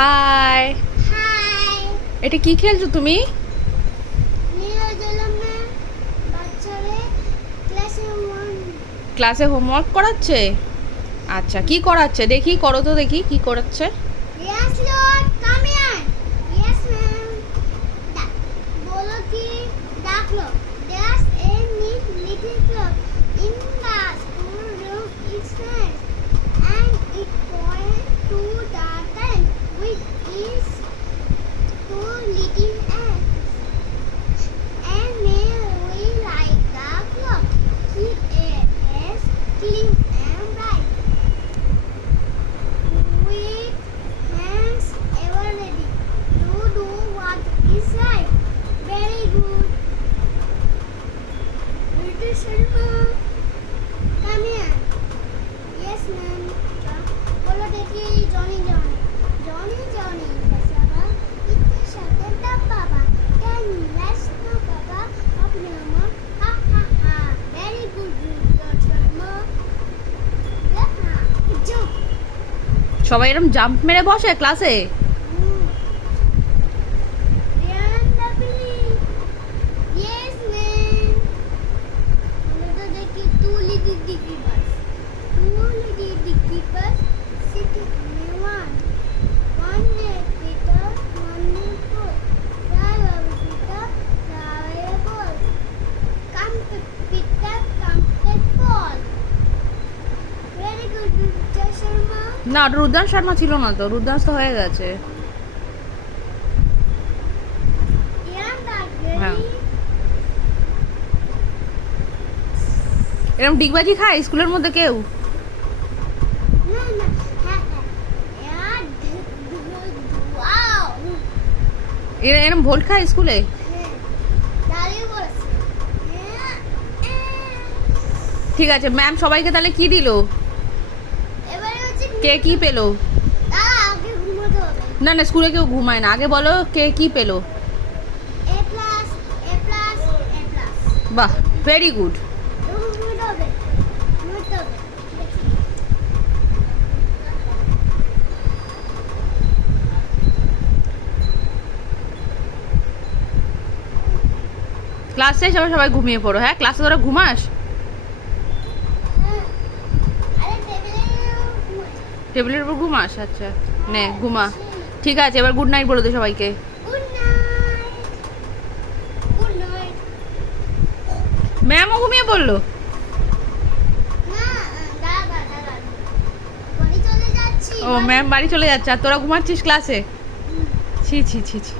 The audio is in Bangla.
হাই। হাই। এটা কি খেলছো তুমি? ক্লাসে হোমওয়ার্ক করাচ্ছে? আচ্ছা, কি করাচ্ছে দেখি, করো তো দেখি কি করাচ্ছে। Yes, Lord, come here. Yes, ma'am. বলো কি ডাকলো? There's a neat little clock in the school room. It's nice, and it points to the time, which is two little ants. And may we like the clock? Keep it as clean and bright. With hands ever ready to do what is right. Very good. Little Sharma, come here. Yes, ma'am. बोलो देखिए Johnny Johnny. Johnny Johnny. Yes, Baba. इतने शब्द तब Baba. Can you rest now, Baba? Up Mama. Ha ha ha. Very good, Little Sharma. Yeah. Good job. সবাই এরকম জাম্প মেরে বসে ক্লাসে? Yes, ma'am. तो देखिए two little dicky birds. Two little dicky birds sitting in one. One near Peter, one near Paul. Fly over Peter, fly away Paul. Come to Peter, come to Paul. Very good, Mr. Sharma. না, রুদ্রান শর্মা ছিল না তো, রুদ্রান তো হয়ে গেছে। Isn't that হ্যাঁ। very? এরকম ডিগবাজি খায় স্কুলের মধ্যে কেউ? No, no. Yeah, wow. এরকম ভোল্ট খায় স্কুলে? দাঁড়িয়ে বলেছে। ঠিক আছে, ম্যাম সবাইকে তাহলে কি দিল? এবারে হচ্ছে কে কি পেলো? দাঁড়া, আগে ঘুমোতে হবে। না না, স্কুলে কেউ ঘুমায় না, আগে বলো কে কি পেলো। A plus, A plus, A plus. বাহ, ভেরি গুড। ঘুমোতে হবে, ঘুমোতে হবে। ক্লাসে সবাই সবাই ঘুমিয়ে পড়ো। হ্যাঁ, ক্লাসে তোরা ঘুমাস? হ্যাঁ। আরে টেবিলে ঘুমোতে। টেবিলের উপর ঘুমাস? আচ্ছা, নে ঘুমা। ঠিক আছে, এবার গুড নাইট বলে দে সবাইকে। Good night. Good night. ম্যামও ঘুমিয়ে পড়লো? না, দাঁড়া। বাড়ি চলে যাচ্ছি। ও, ম্যাম বাড়ি চলে যাচ্ছে আর তোরা ঘুমাচ্ছিস ক্লাসে? ছি ছি ছি ছি।